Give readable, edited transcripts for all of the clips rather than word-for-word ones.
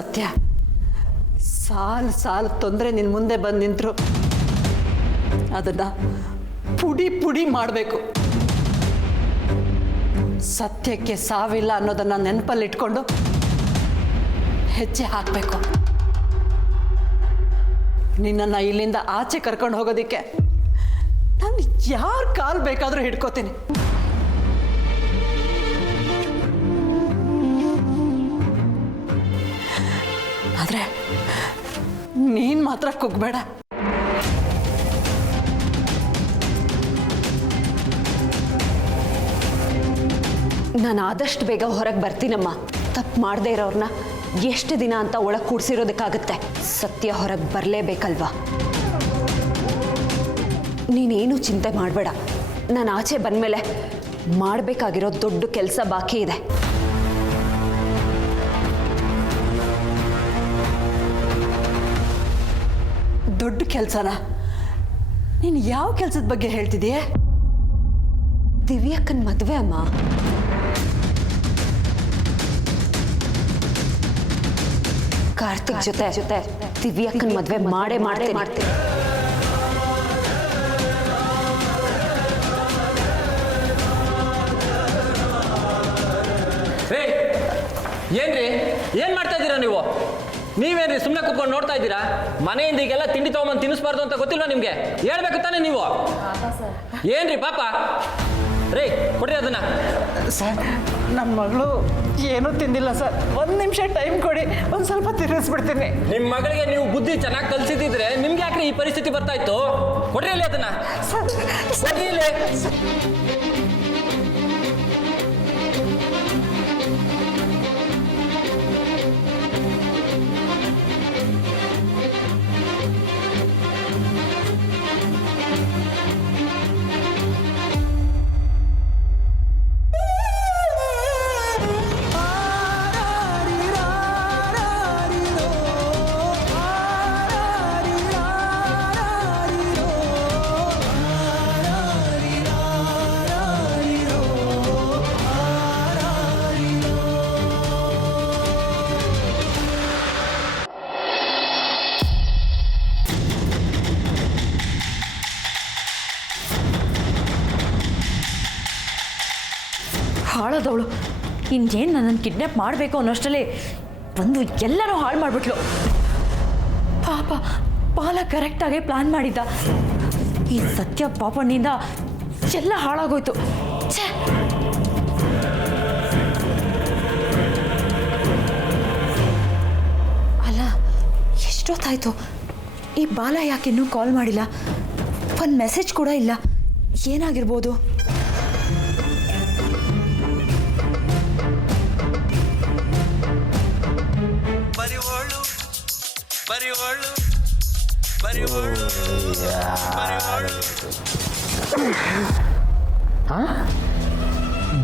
ಸತ್ಯ, ಸಾಲು ತೊಂದರೆ ನಿನ್ನ ಮುಂದೆ ಬಂದು ನಿಂತರು ಅದನ್ನು ಪುಡಿ ಪುಡಿ ಮಾಡಬೇಕು. ಸತ್ಯಕ್ಕೆ ಸಾವಿಲ್ಲ ಅನ್ನೋದನ್ನು ನೆನಪಲ್ಲಿಟ್ಕೊಂಡು ಹೆಜ್ಜೆ ಹಾಕಬೇಕು. ನಿನ್ನನ್ನು ಇಲ್ಲಿಂದ ಆಚೆ ಕರ್ಕೊಂಡು ಹೋಗೋದಕ್ಕೆ ನಾನು ಯಾರ ಕಾಲು ಬೇಕಾದರೂ ಹಿಡ್ಕೋತೀನಿ. ಆದರೆ ನೀನು ಮಾತ್ರ ಕುಗ್ಬೇಡ. ನಾನು ಆದಷ್ಟು ಬೇಗ ಹೊರಗೆ ಬರ್ತೀನಮ್ಮ. ತಪ್ಪು ಮಾಡದೇ ಇರೋರನ್ನ ಎಷ್ಟು ದಿನ ಅಂತ ಒಳಗೆ ಕೂಡಿಸಿರೋದಕ್ಕಾಗತ್ತೆ? ಸತ್ಯ ಹೊರಗೆ ಬರಲೇಬೇಕಲ್ವಾ? ನೀನೇನು ಚಿಂತೆ ಮಾಡಬೇಡ. ನಾನು ಆಚೆ ಬಂದಮೇಲೆ ಮಾಡಬೇಕಾಗಿರೋ ದೊಡ್ಡ ಕೆಲಸ ಬಾಕಿ ಇದೆ. ದೊಡ್ಡ ಕೆಲಸನ? ನೀನು ಯಾವ ಕೆಲಸದ ಬಗ್ಗೆ ಹೇಳ್ತಿದೀಯ? ದಿವ್ಯಕ್ಕನ ಮದುವೆ ಅಮ್ಮ. ಕಾರ್ತಿಕ್ ಜೊತೆ ದಿವ್ಯಕ್ಕನ ಮದುವೆ ಮಾಡೇ ಮಾಡ್ತೀನಿ. ಏನ್ರಿ ಏನ್ ಮಾಡ್ತಾ ಇದ್ದೀರಾ ನೀವು? ನೀವೇನ್ರಿ ಸುಮ್ಮನೆ ಕುತ್ಕೊಂಡು ನೋಡ್ತಾ ಇದ್ದೀರಾ? ಮನೆಯಿಂದ ಈಗೆಲ್ಲ ತಿಂಡಿ ತಗೊಂಬಂದು ತಿನ್ನಿಸ್ಬಾರ್ದು ಅಂತ ಗೊತ್ತಿಲ್ವಾ ನಿಮ್ಗೆ? ಹೇಳ್ಬೇಕು ತಾನೆ ನೀವು. ಏನ್ರಿ ಪಾಪ? ರೇ ಕೊಡ್ರಿ ಅದನ್ನ. ಸರ್, ನಮ್ಮ ಮಗಳು ಏನೂ ತಿಂದಿಲ್ಲ ಸರ್. ಒಂದು ನಿಮಿಷ ಟೈಮ್ ಕೊಡಿ, ಒಂದು ಸ್ವಲ್ಪ ತಿನ್ನಿಸ್ಬಿಡ್ತೀನಿ. ನಿಮ್ಮ ಮಗಳಿಗೆ ನೀವು ಬುದ್ಧಿ ಚೆನ್ನಾಗಿ ಕಲಿಸಿದ್ರೆ ನಿಮ್ಗೆ ಯಾಕ್ರಿ ಈ ಪರಿಸ್ಥಿತಿ ಬರ್ತಾ ಇತ್ತು? ಕೊಡ್ರಿ ಇಲ್ಲಿ ಅದನ್ನ. ಕೊಡ್ರಿ ಇಲ್ಲಿ. ಹಾಳಾದವಳು ಇನ್ನೇನು ನನ್ನನ್ನು ಕಿಡ್ನಾಪ್ ಮಾಡಬೇಕು ಅನ್ನೋಷ್ಟರಲ್ಲಿ ಬಂದು ಎಲ್ಲರೂ ಹಾಳು ಮಾಡಿಬಿಟ್ಲು. ಪಾಪ ಬಾಲ ಕರೆಕ್ಟಾಗಿ ಪ್ಲಾನ್ ಮಾಡಿದ್ದ. ಈ ಸತ್ಯ ಪಾಪಣ್ಣಿಂದ ಎಲ್ಲ ಹಾಳಾಗೋಯ್ತು. ಛೇ, ಅಲ್ಲ ಎಷ್ಟೊತ್ತಾಯ್ತು? ಈ ಬಾಲ ಯಾಕಿನ್ನೂ ಕಾಲ್ ಮಾಡಿಲ್ಲ? ಒಂದು ಮೆಸೇಜ್ ಕೂಡ ಇಲ್ಲ. ಏನಾಗಿರ್ಬೋದು?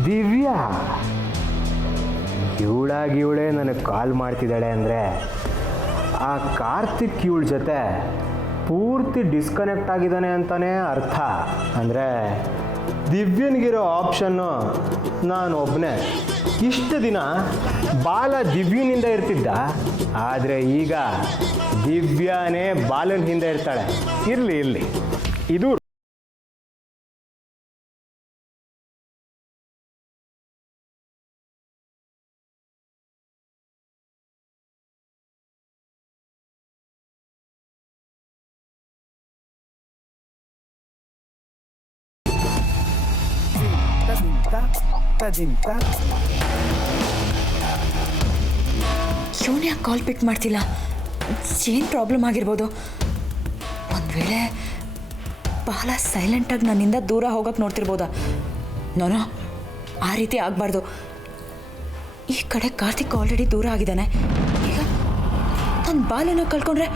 ದಿವ್ಯಾ ಇವಳೇ ನನಗೆ ಕಾಲ್ ಮಾಡ್ತಿದ್ದಾಳೆ ಅಂದರೆ ಆ ಕಾರ್ತಿಕ್ ಇವಳ ಜೊತೆ ಪೂರ್ತಿ ಡಿಸ್ಕನೆಕ್ಟ್ ಆಗಿದ್ದಾನೆ ಅಂತಲೇ ಅರ್ಥ. ಅಂದರೆ ದಿವ್ಯನಿಗಿರೋ ಆಪ್ಷನ್ನು ನಾನು ಒಬ್ಬನೇ. ಇಷ್ಟು ದಿನ ಬಾಲ ದಿವ್ಯನಿಂದ ಇರ್ತಿದ್ದ, ಆದರೆ ಈಗ ದಿವ್ಯಾನೇ ಬಾಲನ ಹಿಂದೆ ಇರ್ತಾಳೆ. ಇರಲಿ ಇದು ಇವನು ಯಾಕೆ ಕಾಲ್ ಪಿಕ್ ಮಾಡ್ತಿಲ್ಲ? ಏನು ಪ್ರಾಬ್ಲಮ್ ಆಗಿರ್ಬೋದು? ಒಂದು ವೇಳೆ ಬಹಳ ಸೈಲೆಂಟಾಗಿ ನನ್ನಿಂದ ದೂರ ಹೋಗಕ್ಕೆ ನೋಡ್ತಿರ್ಬೋದಾ? ನೋನೋ, ಆ ರೀತಿ ಆಗಬಾರ್ದು. ಈ ಕಡೆ ಕಾರ್ತಿಕ್ ಆಲ್ರೆಡಿ ದೂರ ಆಗಿದ್ದಾನೆ. ಈಗ ನನ್ನ ಬಾಲನ ಕಳ್ಕೊಂಡ್ರೆ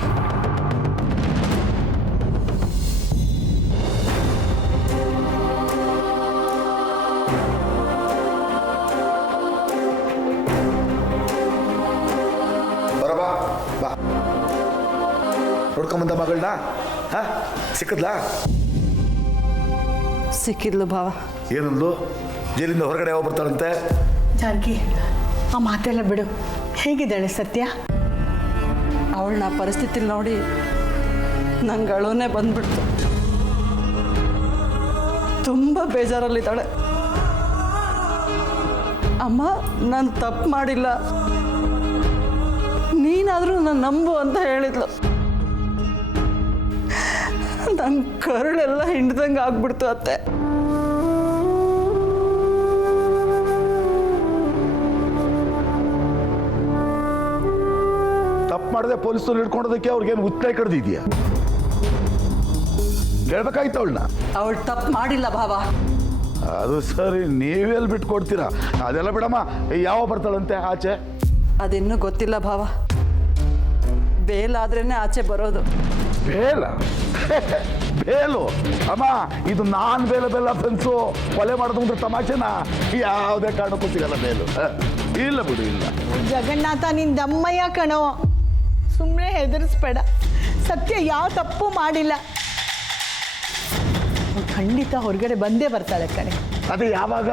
ನೋಡ್ಕೊಂಬಂದ ಮಗಳನ್ನ ಸಿಕ್ಕದ್ಲಾ? ಸಿಕ್ಕಿದ್ಲು ಭಾವ. ಏನಂದ್ಲು? ಜೈಲಿಂದ ಹೊರಗಡೆ ಯಾವಾಗ ಬರ್ತಾರಂತೆ? ಜಾನಕಿ, ಆ ಮಾತೆಲ್ಲ ಬಿಡು. ಹೇಗಿದ್ದಾಳೆ ಸತ್ಯ? ಅವಳನ್ನ ಪರಿಸ್ಥಿತಿಲಿ ನೋಡಿ ನಂಗೆ ಅಳೋನೇ ಬಂದ್ಬಿಡ್ತು. ತುಂಬ ಬೇಜಾರಲ್ಲಿದ್ದಾಳೆ. ಅಮ್ಮ, ನಾನು ತಪ್ಪು ಮಾಡಿಲ್ಲ, ನೀನಾದರೂ ನನ್ನ ನಂಬು ಅಂತ ಹೇಳಿದ್ಲು. ನಂಗೆ ಕರುಳೆಲ್ಲ ಹಿಂಡ್ದಂಗೆ ಆಗ್ಬಿಡ್ತು ಅತ್ತೆ. ತಪ್ಪು ಮಾಡದೆ ಪೊಲೀಸರು ಹಿಡ್ಕೊಂಡೋದಕ್ಕೆ ಅವ್ರಿಗೇನು ಉತ್ತರಾಯ ಕಡ್ದಿದ್ಯಾ? ಹೇಳ್ಬೇಕಾಯ್ತು ಅವಳನ್ನ. ಅವಳು ತಪ್ಪು ಮಾಡಿಲ್ಲ ಭಾವ. ಅದು ಸರಿ, ನೀವೆಲ್ಲಿ ಬಿಟ್ಕೊಡ್ತೀರಾ? ಅದೆಲ್ಲ ಬಿಡಮ್ಮ. ಯಾವ ಬರ್ತಾಳಂತೆ ಆಚೆ? ಅದಿನ್ನೂ ಗೊತ್ತಿಲ್ಲ ಭಾವ. ಬೇಲಾದ್ರೇ ಆಚೆ ಬರೋದು. ಬೇಲ? ಬೇಲು ಅಮ್ಮ, ಇದು ನಾನ್ ಬೇಲ ಫ್ರೆಂಡ್ಸು. ಕೊಲೆ ಮಾಡೋದು ಅಂದ್ರೆ ತಮಾಷೆನಾ? ಯಾವುದೇ ಕಾರಣಕ್ಕೂ ಸಿಗಲ್ಲ ಬೇಲು. ಇಲ್ಲ ಬಿಡು, ಇಲ್ಲ. ಜಗನ್ನಾಥ, ನಿನ್ ದಮ್ಮಯ್ಯ ಕಣೋ, ಸುಮ್ಮನೆ ಹೆದರಿಸ್ಬೇಡ. ಸತ್ಯ ಯಾವ ತಪ್ಪು ಮಾಡಿಲ್ಲ. ಅವ್ಳು ಖಂಡಿತ ಹೊರಗಡೆ ಬಂದೇ ಬರ್ತಾಳೆ ಕಣೆ. ಅದೇ ಯಾವಾಗ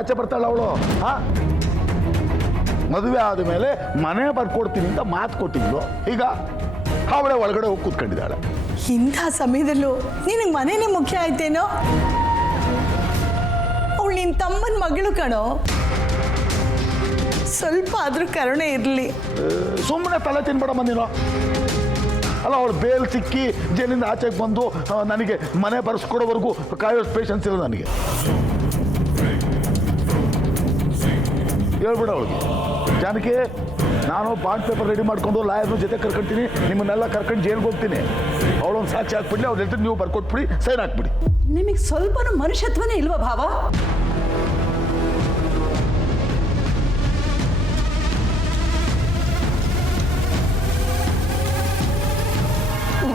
ಆಚೆ ಬರ್ತಾಳ ಅವಳು? ಮದುವೆ ಆದಮೇಲೆ ಮನೆ ಬರ್ಕೊಡ್ತೀನಿ ಅಂತ ಮಾತು ಕೊಟ್ಟಿದ್ಲು. ಈಗ ಅವಳೆ ಒಳಗಡೆ ಹೋಗಿ ಕೂತ್ಕೊಂಡಿದ್ದಾಳೆ. ಇಂಥ ಸಮಯದಲ್ಲೂ ನಿನಗೆ ಮನೇನೆ ಮುಖ್ಯ ಆಯ್ತೇನೋ? ಅವಳು ನಿನ್ನ ತಮ್ಮನ ಮಗಳು ಕಣೋ. ಸ್ವಲ್ಪ ಆದ್ರೂ ಕರುಣೆ ಇರಲಿ. ಸುಮ್ಮನೆ ತಲೆ ತಿನ್ಬೇಡಮ್ಮ ನೀನು. ಅಲ್ಲ, ಅವಳು ಬೇಲ್ ಸಿಕ್ಕಿ ಜೈಲಿಂದ ಆಚೆಗೆ ಬಂದು ನನಗೆ ಮನೆ ಬರ್ಸ್ಕೊಡೋವರೆಗೂ ಕಾಯೋ ಪೇಷನ್ಸ್ ಇಲ್ಲ ನನಗೆ. ಹೇಳ್ಬಿಡ ಅವಳಿಗೆ, ಜಾನಕಿ, ನಾನು ಬಾಂಡ್ ಪೇಪರ್ ರೆಡಿ ಮಾಡ್ಕೊಂಡು ಲಾಯರ್ನ ಜೊತೆ ಕರ್ಕೊಂತೀನಿ, ನಿಮ್ಮನ್ನೆಲ್ಲ ಕರ್ಕೊಂಡು ಜೈಲ್ಗೆ ಹೋಗ್ತೀನಿ. ಅವಳೊಂದು ಸಾಕ್ಷಿ ಹಾಕ್ಬಿಡ್ಲಿ, ಅವ್ರ ಜೊತೆ ನೀವು ಬರ್ಕೊಟ್ಬಿಡಿ, ಸೈನ್ ಹಾಕ್ಬಿಡಿ. ನಿಮಗೆ ಸ್ವಲ್ಪನೂ ಮನುಷ್ಯತ್ವನೇ ಇಲ್ವಾ ಭಾವ?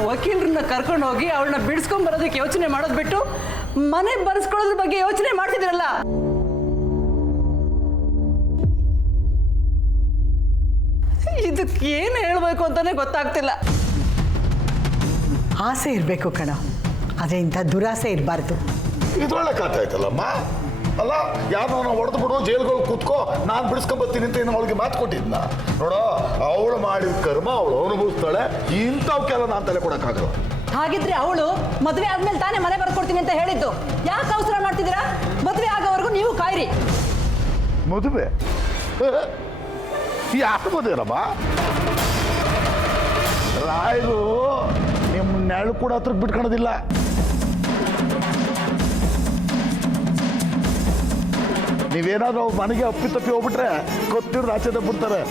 ವಕೀಲರನ್ನ ಕರ್ಕೊಂಡು ಹೋಗಿ ಅವಳನ್ನ ಬಿಡಿಸ್ಕೊಂಡ್ ಬರೋದಕ್ಕೆ ಯೋಚನೆ ಮಾಡೋದು ಬಿಟ್ಟು ಮನೆ ಬರ್ಸ್ಕೊಳ್ಳೋದ್ರ ಬಗ್ಗೆ ಯೋಚನೆ ಮಾಡ್ತಿದ್ರಲ್ಲ. ಇದಕ್ಕೆ ಏನು ಹೇಳಬೇಕು ಅಂತಾನೆ ಗೊತ್ತಾಗ್ತಿಲ್ಲ. ಆಸೆ ಇರಬೇಕು ಕಣ, ಆದರೆ ಇಂಥ ದುರಾಸೆ ಇರಬಾರ್ದು. ಇದೊಳ್ಳೆ ಕಥೆ ಆಯ್ತಲ್ಲಮ್ಮ. ಅಲ್ಲ, ಯಾರು ನಾವು ಹೊಡೆದು ಬಿಡು, ಜೈಲ್ಗೆ ಹೋಗಿ ಕೂತ್ಕೋ, ನಾನು ಬಿಡಿಸ್ಕೊಂಬತ್ತೀನಿ ಅಂತ ಇನ್ನು ಅವಳಿಗೆ ಮಾತು ಕೊಟ್ಟಿದ್ನ. ನೋಡೋ, ಅವಳು ಮಾಡಿದ ಕರ್ಮ ಅವಳು ಅನುಭವಿಸ್ತಾಳೆ. ಇಂಥವಕ್ಕೆಲ್ಲ ನಾನು ತಲೆ ಕೊಡೋಕ್ಕಾಗಲ್ಲ. ಹಾಗಿದ್ರೆ ಅವಳು ಮದುವೆ ಆದ್ಮೇಲೆ ತಾನೇ ಮನೆ ಬರ್ಕೊಡ್ತೀನಿ ಅಂತ ಹೇಳಿದ್ದು. ಯಾಕೆ ಅವಸರ ಮಾಡ್ತಿದ್ದೀರಾ? ಮದುವೆ ಆಗೋವರೆಗೂ ನೀವು ಕಾಯಿರಿ. ಮದುವೆ? ಯಾಕೆ ಮದುವೆನಮ್ಮ? ರಾಯರು ನಿಮ್ಮ ನೆರಳು ಕೂಡ ಹತ್ರಕ್ಕೆ ಬಿಟ್ಕೊಳೋದಿಲ್ಲ. ನೀವೇನಾದ್ರೂ ಅವ್ರ ಮನೆಗೆ ಅಪ್ಪಿ ಹೋಗ್ಬಿಟ್ರೆ ಗೊತ್ತಿರೋ ಆಚೆ ಬಿಡ್ತಾರೆ.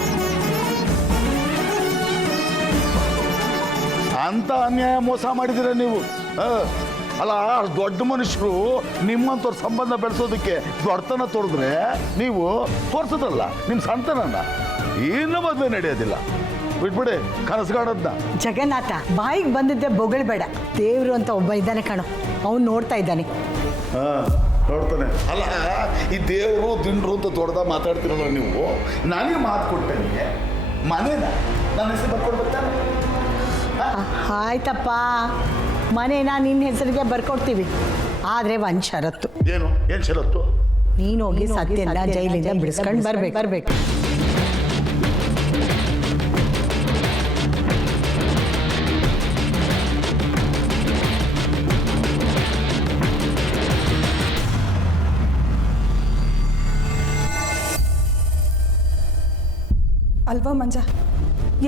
ಅಂತ ಅನ್ಯಾಯ ಮೋಸ ಮಾಡಿದಿರ ನೀವು. ಅಲ್ಲ, ದೊಡ್ಡ ಮನುಷ್ಯರು ನಿಮ್ಮಂಥವ್ರ ಸಂಬಂಧ ಬೆಳೆಸೋದಕ್ಕೆ ದೊಡ್ಡತನ ತೋರಿದ್ರೆ ನೀವು ತೋರಿಸೋದಲ್ಲ ನಿಮ್ಮ ಸಣ್ಣತನನ್ನ. ಇನ್ನೂ ಮದುವೆ ನಡೆಯೋದಿಲ್ಲ. ಬಿಟ್ಬಿಡಿ ಕನಸುಗಾಡೋದನ್ನ. ಜಗನ್ನಾಥ, ಬಾಯಿಗೆ ಬಂದಿದ್ದೆ ಬೊಗಳ್ಬೇಡ. ದೇವರು ಅಂತ ಒಬ್ಬ ಇದ್ದಾನೆ ಕಣೋ, ಅವ್ನು ನೋಡ್ತಾ ಇದ್ದಾನೆ. ನೋಡ್ತಾನೆ. ಅಲ್ಲ, ಈ ದೇವರು ದಿಂಡ್ರು ಅಂತ ದೊಡ್ಡದ ಮಾತಾಡ್ತಿರಲ್ಲ ನೀವು. ನನಗೆ ಮಾತು ಕೊಟ್ಟೆ, ನಿಮಗೆ ಮನೇನ ನನ್ನ ಹೆಸರು ಬರ್ಕೊಡ್ಬೇಕಾನೆ. ಆಯ್ತಪ್ಪ, ಮನೇನ ನಿನ್ನ ಹೆಸರಿಗೆ ಬರ್ಕೊಡ್ತೀವಿ. ಆದರೆ ಒಂದು ಷರತ್ತು. ಏನು ಷರತ್ತು? ನೀನು ಹೋಗಿ ಸತ್ಯನ ಜೈಲಿಂದ ಬಿಡಿಸ್ಕೊಂಡು ಬರ್ಬೇಕು. ಅಲ್ವಾ ಮಂಜ,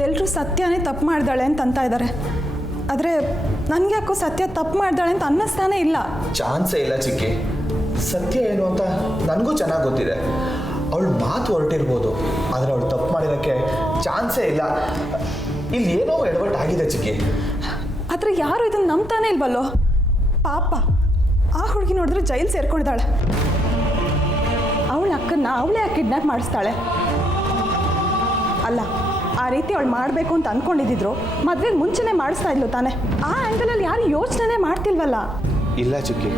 ಎಲ್ಲರೂ ಸತ್ಯನೇ ತಪ್ಪು ಮಾಡ್ದಾಳೆ ಅಂತ ಇದ್ದಾರೆ. ಆದರೆ ನನಗೆ ಯಾಕೋ ಸತ್ಯ ತಪ್ಪು ಮಾಡ್ದಾಳೆ ಅಂತ ಅನ್ನಿಸ್ತಾನೆ ಇಲ್ಲ. ಚಾನ್ಸೇ ಇಲ್ಲ ಚಿಕ್ಕಿ. ಸತ್ಯ ಏನು ಅಂತ ನನಗೂ ಚೆನ್ನಾಗಿ ಗೊತ್ತಿದೆ. ಅವಳು ಮಾತು ಹೊರಟಿರ್ಬೋದು, ಆದರೆ ಅವಳು ತಪ್ಪು ಮಾಡಿರೋಕ್ಕೆ ಚಾನ್ಸೇ ಇಲ್ಲ. ಇಲ್ಲಿ ಏನೋ ಎಡವಟ್ಟು ಆಗಿದೆ ಚಿಕ್ಕಿ. ಆದರೆ ಯಾರು ಇದನ್ನು ನಂಬ್ತಾನೆ ಇಲ್ವಲ್ಲೋ. ಪಾಪ, ಆ ಹುಡುಗಿ ನೋಡಿದ್ರೆ ಜೈಲು ಸೇರ್ಕೊಂಡಿದ್ದಾಳೆ. ಅವಳ ಅಕ್ಕನ್ನ ಅವಳೇ ಕಿಡ್ನಾಪ್ ಮಾಡಿಸ್ತಾಳೆ. ಅಲ್ಲ, ಆ ರೀತಿ ಅವಳು ಮಾಡಬೇಕು ಅಂತ ಅಂದ್ಕೊಂಡಿದ್ರು ಮದುವೆಗೆ ಮುಂಚೆನೇ ಮಾಡಿಸ್ತಾ ಇದ್ಲು ತಾನೆ. ಆ ಆ್ಯಂಗಲಲ್ಲಿ ಯಾರು ಯೋಚನೆ ಮಾಡ್ತಿಲ್ವಲ್ಲ. ಇಲ್ಲ ಚಿಕ್ಕಿ,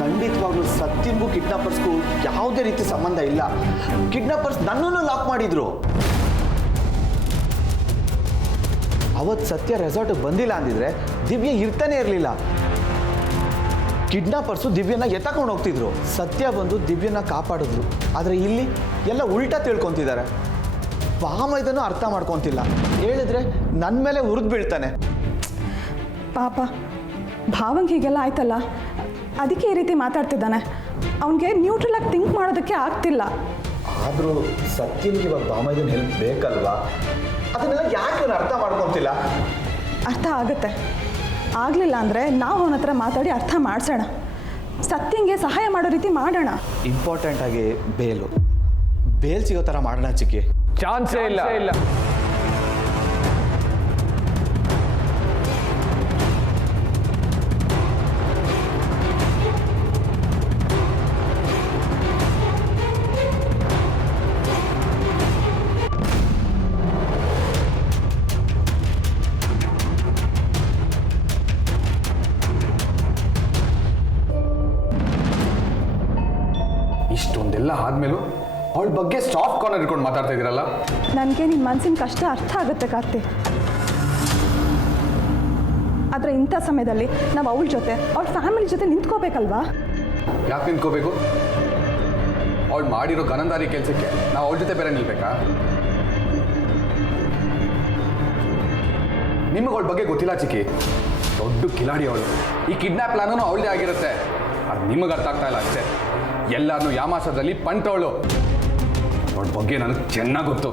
ಖಂಡಿತವಾಗ್ಲೂ ಸತ್ಯನ್ಗೂ ಕಿಡ್ನಾಪರ್ಸ್ಗೂ ಯಾವುದೇ ರೀತಿ ಸಂಬಂಧ ಇಲ್ಲ. ಕಿಡ್ನಾಪರ್ಸ್ ನನ್ನನ್ನು ಲಾಕ್ ಮಾಡಿದ್ರು. ಅವತ್ತು ಸತ್ಯ ರೆಸಾರ್ಟಿಗೆ ಬಂದಿಲ್ಲ ಅಂದಿದ್ರೆ ದಿವ್ಯ ಇರ್ತಾನೆ ಇರಲಿಲ್ಲ. ಕಿಡ್ನಾಪರ್ಸು ದಿವ್ಯನ ಎತ್ತಕೊಂಡು ಹೋಗ್ತಿದ್ರು. ಸತ್ಯ ಬಂದು ದಿವ್ಯನ ಕಾಪಾಡಿದ್ರು. ಆದರೆ ಇಲ್ಲಿ ಎಲ್ಲ ಉಲ್ಟಾ ತಿಳ್ಕೊತಿದ್ದಾರೆ. ಬಾಮೈದನೂ ಅರ್ಥ ಮಾಡ್ಕೊತಿಲ್ಲ. ಹೇಳಿದ್ರೆ ನನ್ನ ಮೇಲೆ ಉರಿದು ಬೀಳ್ತಾನೆ. ಪಾಪ ಭಾವಂಗೆ ಹೀಗೆಲ್ಲ ಆಯ್ತಲ್ಲ, ಅದಕ್ಕೆ ಈ ರೀತಿ ಮಾತಾಡ್ತಿದ್ದಾನೆ. ಅವನಿಗೆ ನ್ಯೂಟ್ರಲಾಗಿ ಥಿಂಕ್ ಮಾಡೋದಕ್ಕೆ ಆಗ್ತಿಲ್ಲ. ಆದರೂ ಸತ್ಯನಿಗೆ ಇವಾಗ ಬಾಮೈದನ ಹೆಲ್ಪ್ ಬೇಕಲ್ವಾ? ಅದನ್ನೆಲ್ಲ ಯಾಕೆ ಅವನು ಅರ್ಥ ಮಾಡ್ಕೊತಿಲ್ಲ? ಅರ್ಥ ಆಗುತ್ತೆ. ಆಗಲಿಲ್ಲ ಅಂದರೆ ನಾವು ಅವನ ಹತ್ರ ಮಾತಾಡಿ ಅರ್ಥ ಮಾಡಿಸೋಣ. ಸತ್ಯಂಗೆ ಸಹಾಯ ಮಾಡೋ ರೀತಿ ಮಾಡೋಣ. ಇಂಪಾರ್ಟೆಂಟ್ ಆಗಿ ಬೇಲ್ ಸಿಗೋ ಥರ ಮಾಡೋಣ ಚಿಕ್ಕಿ. ಚಾನ್ಸೇ ಇಲ್ಲ. ಇಷ್ಟೊಂದೆಲ್ಲ ಆದ್ಮೇಲೂ ಅವಳ ಬಗ್ಗೆ ಸಾಫ್ಟ್ ಕಾರ್ನರ್ ಇಟ್ಕೊಂಡು ಮಾತಾಡ್ತಾ ಇದ್ದೀರಲ್ಲ. ನನಗೆ ನಿನ್ನ ಮನಸ್ಸಿನ ಕಷ್ಟ ಅರ್ಥ ಆಗುತ್ತೆ ಕಾರ್ತಿ. ಆದರೆ ಇಂಥ ಸಮಯದಲ್ಲಿ ನಾವು ಅವಳ ಜೊತೆ ಅವಳ ಫ್ಯಾಮಿಲಿ ಜೊತೆ ನಿಂತ್ಕೋಬೇಕಲ್ವಾ? ಯಾಕೆ ನಿಂತ್ಕೋಬೇಕು? ಅವಳು ಮಾಡಿರೋ ಗನಂದಾರಿ ಕೆಲಸಕ್ಕೆ ನಾವು ಅವಳ ಜೊತೆ ಬೇರೆ ನಿಲ್ಬೇಕಾ? ನಿಮಗೆ ಅವಳ ಬಗ್ಗೆ ಗೊತ್ತಿಲ್ಲ ಚಿಕ್ಕಿ. ದೊಡ್ಡ ಕಿಲಾಡಿ ಅವಳು. ಈ ಕಿಡ್ನಾಪ್ ಪ್ಲಾನೂ ಅವಳದೇ ಆಗಿರುತ್ತೆ. ಅದು ನಿಮಗೆ ಅರ್ಥ ಆಗ್ತಾ ಇಲ್ಲ ಅಷ್ಟೇ. ಎಲ್ಲರನ್ನೂ ಯಾಮಾಸದಲ್ಲಿ ಪಂಟವಳು. ಅವಳ ಬಗ್ಗೆ ನನಗೆ ಚೆನ್ನಾಗಿ ಗೊತ್ತು.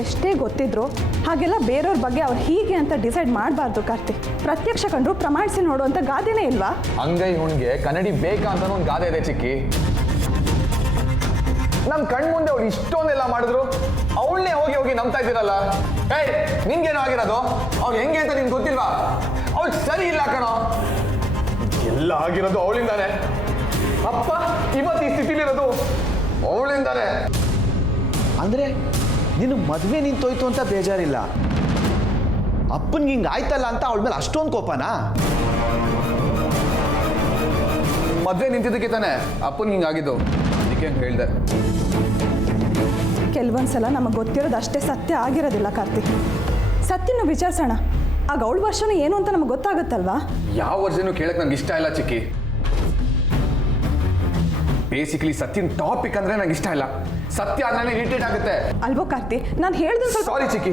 ಎಷ್ಟೇ ಗೊತ್ತಿದ್ರು ಹಾಗೆಲ್ಲ ಬೇರೆಯವ್ರ ಬಗ್ಗೆ ಅವ್ರು ಹೀಗೆ ಅಂತ ಡಿಸೈಡ್ ಮಾಡಬಾರ್ದು ಕಾರ್ತಿ. ಪ್ರತ್ಯಕ್ಷ ಕಂಡ್ರು ಪ್ರಮಾಣಿಸಿ ನೋಡುವಂಥ ಗಾದೆನೇ ಇಲ್ವಾ? ಹಂಗೈ ಹುಣ್ಗೆ ಕನ್ನಡಿ ಬೇಕಾ ಅಂತ ಒಂದು ಗಾದೆ ಇದೆ ಚಿಕ್ಕಿ. ನಮ್ಮ ಕಣ್ಮುಂದೆ ಅವಳು ಇಷ್ಟೊಂದೆಲ್ಲ ಮಾಡಿದ್ರು ಅವಳನ್ನೇ ಹೋಗಿ ನಂಬ್ತಾ ಇದ್ದೀರಲ್ಲ. ಏಯ್, ನಿನ್ಗೇನೋ ಆಗಿರೋದು? ಅವ್ಳು ಹೆಂಗೆ ಅಂತ ನಿನ್ಗೆ ಗೊತ್ತಿಲ್ವಾ? ಅವಳು ಸರಿ ಇಲ್ಲ ಕಣೋ. ಎಲ್ಲ ಆಗಿರೋದು ಅವಳಿಂದಾನೆ. ಅಪ್ಪ ಇವತ್ತು ಈ ಸ್ಥಿತಿಲಿರೋದು ಅವಳಿಂದಾನೆ. ಅಂದರೆ ನಿನ್ನ ಮದುವೆ ನಿಂತೋಯ್ತು ಅಂತ ಬೇಜಾರಿಲ್ಲ, ಅಪ್ಪನಿಗೆ ಹಿಂಗೆ ಆಯ್ತಲ್ಲ ಅಂತ ಅವಳ ಮೇಲೆ ಅಷ್ಟೊಂದು ಕೋಪನಾ? ಮದುವೆ ನಿಂತಿದ್ದಕ್ಕೆ ತಾನೆ ಅಪ್ಪನಿಗೆ ಹಿಂಗಾಗಿದ್ದು. ಅದಕ್ಕೆ ಹೇಳಿದೆ. ಕೆಲವೊಂದ್ಸಲ ನಮಗೆ ಗೊತ್ತಿರೋದು ಅಷ್ಟೇ ಸತ್ಯ ಆಗಿರೋದಿಲ್ಲ ಕಾರ್ತಿ. ಸತ್ಯನ ವಿಚಾರಿಸೋಣ, ಆಗ ಅವಳ ವರ್ಷನೂ ಏನು ಅಂತ ನಮಗೆ ಗೊತ್ತಾಗುತ್ತಲ್ವಾ? ಯಾವ ವರ್ಷನೂ ಕೇಳಕ್ಕೆ ನಂಗೆ ಇಷ್ಟ ಇಲ್ಲ ಚಿಕ್ಕಿ. ಬೇಸಿಕಲಿ ಸತ್ಯನ ಟಾಪಿಕ್ ಅಂದ್ರೆ ನಂಗೆ ಇಷ್ಟ ಇಲ್ಲ. ಸತ್ಯ ಆದ್ರೆ ಇರಿಟೇಟ್ ಆಗುತ್ತೆ ಅಲ್ವೋ ಕಾರ್ತಿ? ನಾನು ಹೇಳ್ದು ಸ್ವಲ್ಪ. ಸಾರಿ ಚಿಕ್ಕಿ,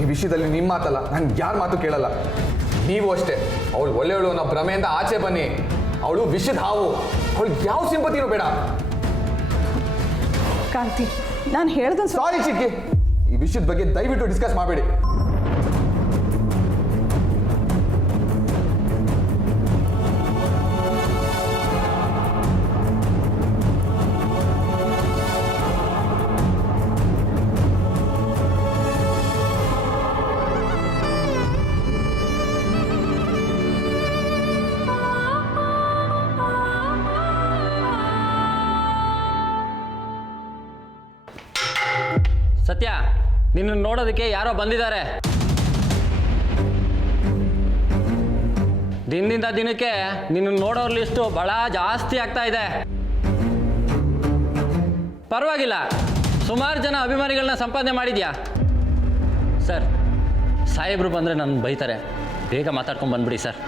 ಈ ವಿಷಯದಲ್ಲಿ ನಿಮ್ಮ ಮಾತಲ್ಲ, ನಾನು ಯಾರ ಮಾತು ಕೇಳಲ್ಲ. ನೀವು ಅಷ್ಟೇ. ಅವಳು ಒಳ್ಳೆಯವಳು ಅನ್ನೋ ಭ್ರಮೆಯಿಂದ ಆಚೆ ಬನ್ನಿ. ಅವಳು ವಿಷದ ಹಾವು. ಅವಳಿಗೆ ಯಾವ ಸಿಂಪತಿನೂ ಬೇಡ. ಕಾರ್ತಿ, ನಾನು ಹೇಳ್ದು ಸಾರಿ ಚಿಕ್ಕಿ, ಈ ವಿಷಯದ ಬಗ್ಗೆ ದಯವಿಟ್ಟು ಡಿಸ್ಕಸ್ ಮಾಡಬೇಡಿ. ಸತ್ಯ, ನಿನ್ನ ನೋಡೋದಕ್ಕೆ ಯಾರೋ ಬಂದಿದ್ದಾರೆ. ದಿನದಿಂದ ದಿನಕ್ಕೆ ನಿನ್ನ ನೋಡೋರ್ ಲಿಸ್ಟು ಬಹಳ ಜಾಸ್ತಿ ಆಗ್ತಾ ಇದೆ. ಪರವಾಗಿಲ್ಲ, ಸುಮಾರು ಜನ ಅಭಿಮಾನಿಗಳನ್ನ ಸಂಪಾದನೆ ಮಾಡಿದ್ಯಾ. ಸರ್, ಸಾಹೇಬ್ರು ಬಂದರೆ ನನ್ನ ಬೈತಾರೆ. ಬೇಗ ಮಾತಾಡ್ಕೊಂಡು ಬಂದ್ಬಿಡಿ ಸರ್.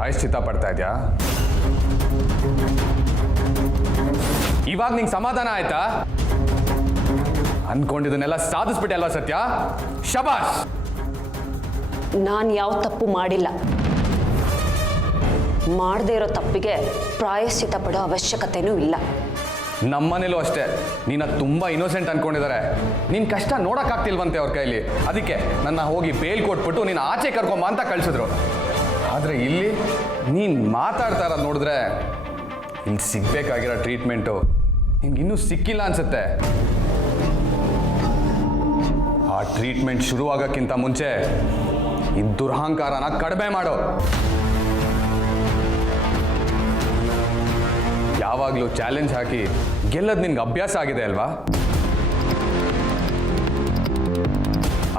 ಪ್ರಾಯಶ್ಚಿತ್ತ ಪಡ್ತಾ ಇದ್ಯಾ? ಇವಾಗ ನಿಂಗೆ ಸಮಾಧಾನ ಆಯ್ತಾ? ಅನ್ಕೊಂಡಿದ್ದನ್ನೆಲ್ಲ ಸಾಧಿಸ್ಬಿಟ್ಟೆ ಅಲ್ವಾ ಸತ್ಯ? ಶಬಾಷ್. ನಾನು ಯಾವ ತಪ್ಪು ಮಾಡಿಲ್ಲ. ಮಾಡದೇ ಇರೋ ತಪ್ಪಿಗೆ ಪ್ರಾಯಶ್ಚಿತ್ತ ಪಡೋ ಅವಶ್ಯಕತೆನೂ ಇಲ್ಲ. ನಮ್ಮನೇಲೂ ಅಷ್ಟೇ, ನೀನು ತುಂಬ ಇನ್ನೋಸೆಂಟ್ ಅನ್ಕೊಂಡಿದ್ದಾರೆ. ನಿನ್ನ ಕಷ್ಟ ನೋಡೋಕ್ಕಾಗ್ತಿಲ್ವಂತೆ ಅವ್ರ ಕೈಲಿ. ಅದಕ್ಕೆ ನನ್ನ ಹೋಗಿ ಬೇಲ್ ಕೊಟ್ಬಿಟ್ಟು ನೀನು ಆಚೆ ಕರ್ಕೊಂಬ ಅಂತ ಕಳಿಸಿದ್ರು. ಆದರೆ ಇಲ್ಲಿ ನೀನು ಮಾತಾಡ್ತಾ ಇರೋದು ನೋಡಿದ್ರೆ ಇಲ್ಲಿ ಸಿಗ್ಬೇಕಾಗಿರೋ ಟ್ರೀಟ್ಮೆಂಟು ನಿನ್ಗೆ ಇನ್ನೂ ಸಿಕ್ಕಿಲ್ಲ ಅನ್ಸುತ್ತೆ. ಆ ಟ್ರೀಟ್ಮೆಂಟ್ ಶುರುವಾಗೋಕ್ಕಿಂತ ಮುಂಚೆ ಈ ದುರಹಂಕಾರನ ಕಡಿಮೆ ಮಾಡು. ಯಾವಾಗಲೂ ಚಾಲೆಂಜ್ ಹಾಕಿ ಗೆಲ್ಲೋದು ನಿನ್ಗೆ ಅಭ್ಯಾಸ ಆಗಿದೆ ಅಲ್ವಾ?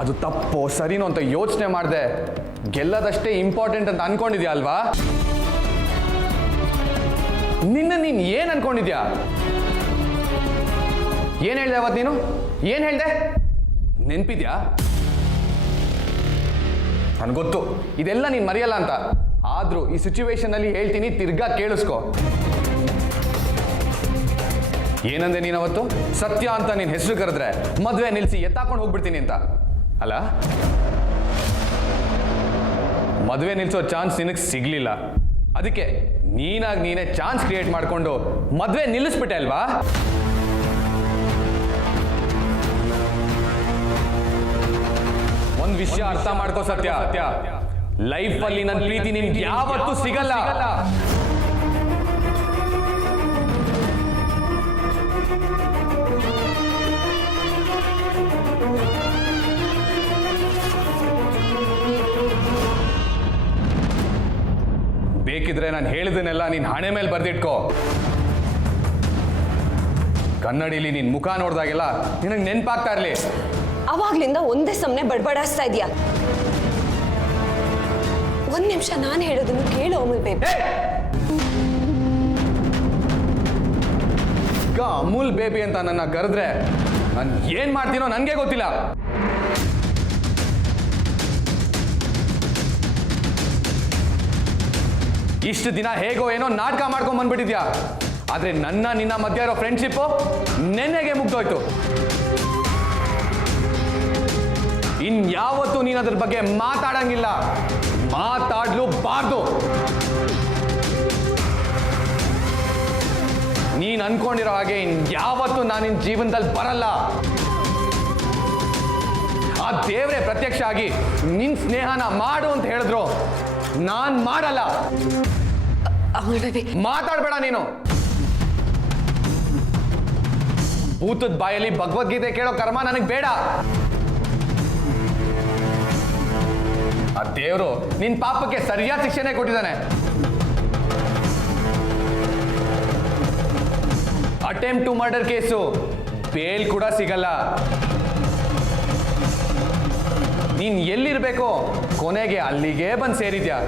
ಅದು ತಪ್ಪೋ ಸರಿನೋ ಅಂತ ಯೋಚನೆ ಮಾಡಿದೆ ಗೆಲ್ಲೋದಷ್ಟೇ ಇಂಪಾರ್ಟೆಂಟ್ ಅಂತ ಅನ್ಕೊಂಡಿದ್ಯಾ ಅಲ್ವಾ? ನೀನು ಏನು ಅನ್ಕೊಂಡಿದ್ಯಾ? ಏನು ಹೇಳ್ದೆ ಅವತ್ತು ನೀನು? ಏನು ಹೇಳ್ದೆ? ನೆನ್ಪಿದ್ಯಾ? ನನಗೊತ್ತು ಇದೆಲ್ಲ ನೀನು ಮರೆಯಲ್ಲ ಅಂತ. ಆದರೂ ಈ ಸಿಚುವೇಶನಲ್ಲಿ ಹೇಳ್ತೀನಿ, ತಿರ್ಗಾ ಕೇಳಿಸ್ಕೊ. ಏನಂದೆ ನೀನು ಅವತ್ತು? ಸತ್ಯ ಅಂತ ನೀನು ಹೆಸರು ಕರೆದ್ರೆ ಮದುವೆ ನಿಲ್ಲಿಸಿ ಎತ್ತಾಕೊಂಡು ಹೋಗ್ಬಿಡ್ತೀನಿ ಅಂತ ಅಲ್ಲ? ಮದುವೆ ನಿಲ್ಲಿಸೋ ಚಾನ್ಸ್ ನಿನಗೆ ಸಿಗ್ಲಿಲ್ಲ. ಅದಕ್ಕೆ ನೀನಾಗಿ ನೀನೇ ಚಾನ್ಸ್ ಕ್ರಿಯೇಟ್ ಮಾಡಿಕೊಂಡು ಮದುವೆ ನಿಲ್ಲಿಸ್ಬಿಟ್ಟೆ ಅಲ್ವಾ? ಒಂದು ವಿಷಯ ಅರ್ಥ ಮಾಡ್ಕೋ ಸತ್ಯ, ಲೈಫಲ್ಲಿ ನನ್ನ ಪ್ರೀತಿ ನಿನ್ಗೆ ಯಾವತ್ತೂ ಸಿಗಲ್ಲ. ಬೇಕಿದ್ರೆ ನಾನು ಹೇಳಿದನ್ನೆಲ್ಲ ನೀನ್ ಹಣೆ ಮೇಲೆ ಬರ್ದಿಟ್ಕೋ. ಕನ್ನಡಿಲಿ ನಿನ್ ಮುಖ ನೋಡಿದಾಗೆಲ್ಲ ನಿನಗೆ ನೆನಪಾಗ್ತಾ ಇರ್ಲಿ. ಅವಾಗ್ಲಿಂದ ಒಂದೇ ಸಮನೆ ಬಡ್ಬಡಾಸ್ತಾ ಇದೆಯಾ? ಒಂದ್ ನಿಮಿಷ ನಾನು ಹೇಳೋದನ್ನು ಕೇಳು ಅಮೂಲ್ ಬೇಬಿ. ಈಗ ಅಮೂಲ್ ಬೇಬಿ ಅಂತ ನನ್ನ ಕರೆದ್ರೆ ನಾನು ಏನ್ ಮಾಡ್ತೀನೋ ನನಗೆ ಗೊತ್ತಿಲ್ಲ. ಇಷ್ಟು ದಿನ ಹೇಗೋ ಏನೋ ನಾಟಕ ಮಾಡ್ಕೊಂಡ್ ಬಂದ್ಬಿಟ್ಟಿದ್ಯಾ. ಆದ್ರೆ ನಿನ್ನ ಮಧ್ಯ ಇರೋ ಫ್ರೆಂಡ್ಶಿಪ್ಪು ನೆನ್ನೆಗೆ ಮುಗ್ದೋಯ್ತು. ಇನ್ಯಾವತ್ತೂ ನೀನು ಅದ್ರ ಬಗ್ಗೆ ಮಾತಾಡಂಗಿಲ್ಲ, ಮಾತಾಡ್ಲೂಬಾರ್ದು. ನೀನ್ ಅನ್ಕೊಂಡಿರೋ ಹಾಗೆ ಇನ್ಯಾವತ್ತೂ ನಾನು ನಿನ್ನ ಜೀವನದಲ್ಲಿ ಬರಲ್ಲ. ಆ ದೇವ್ರೆ ಪ್ರತ್ಯಕ್ಷ ಆಗಿ ನಿನ್ ಸ್ನೇಹನ ಮಾಡು ಅಂತ ಹೇಳಿದ್ರು ನಾನ್ ಮಾಡಲ್ಲ. ಮಾತಾಡ್ಬೇಡ ನೀನು. ಭೂತದ ಬಾಯಲ್ಲಿ ಭಗವದ್ಗೀತೆ ಕೇಳೋ ಕರ್ಮ ನನಗೆ ಬೇಡ. ಆ ದೇವರು ನಿನ್ ಪಾಪಕ್ಕೆ ಸರಿಯಾದ ಶಿಕ್ಷೆನೇ ಕೊಟ್ಟಿದ್ದಾನೆ. Attempt to murder case bail ಕೂಡ ಸಿಗಲ್ಲ. ನೀನ್ ಎಲ್ಲಿರ್ಬೇಕೋ ಕೊನೆಗೆ ಅಲ್ಲಿಗೆ ಬಂದು ಸೇರಿದ್ಯಾ.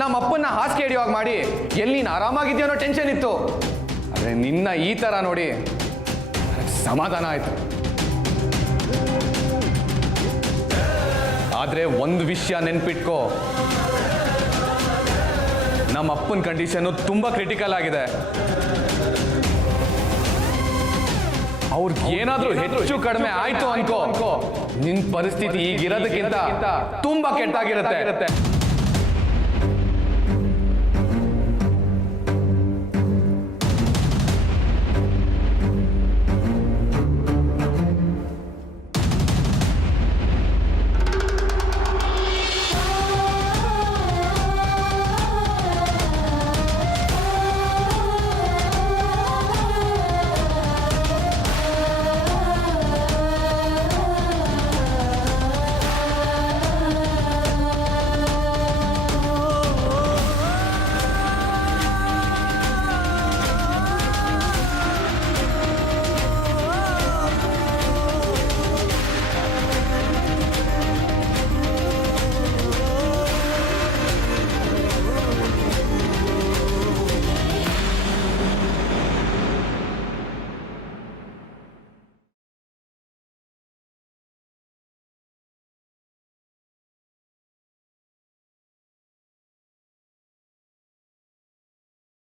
ನಮ್ಮ ಅಪ್ಪನ್ನ ಹಾಸಿಗೆ ಹಿಡಿಯುವಾಗ ಮಾಡಿ ಎಲ್ಲಿ ನೀನು ಆರಾಮಾಗಿದ್ಯೋ ಅನ್ನೋ ಟೆನ್ಷನ್ ಇತ್ತು. ಆದರೆ ನಿನ್ನ ಈ ಥರ ನೋಡಿ ಸಮಾಧಾನ ಆಯ್ತು. ಆದರೆ ಒಂದು ವಿಷಯ ನೆನ್ಪಿಟ್ಕೋ, ನಮ್ಮ ಅಪ್ಪನ ಕಂಡೀಷನ್ನು ತುಂಬ ಕ್ರಿಟಿಕಲ್ ಆಗಿದೆ. ಅವ್ರಿಗೆ ಏನಾದ್ರೂ ಹೆಚ್ಚು ಕಡಿಮೆ ಆಯ್ತು ಅನ್ಕೋ, ನಿನ್ ಪರಿಸ್ಥಿತಿ ಈಗಿರೋದಕ್ಕಿಂತ ತುಂಬಾ ಕೆಟ್ಟಾಗಿರುತ್ತೆ.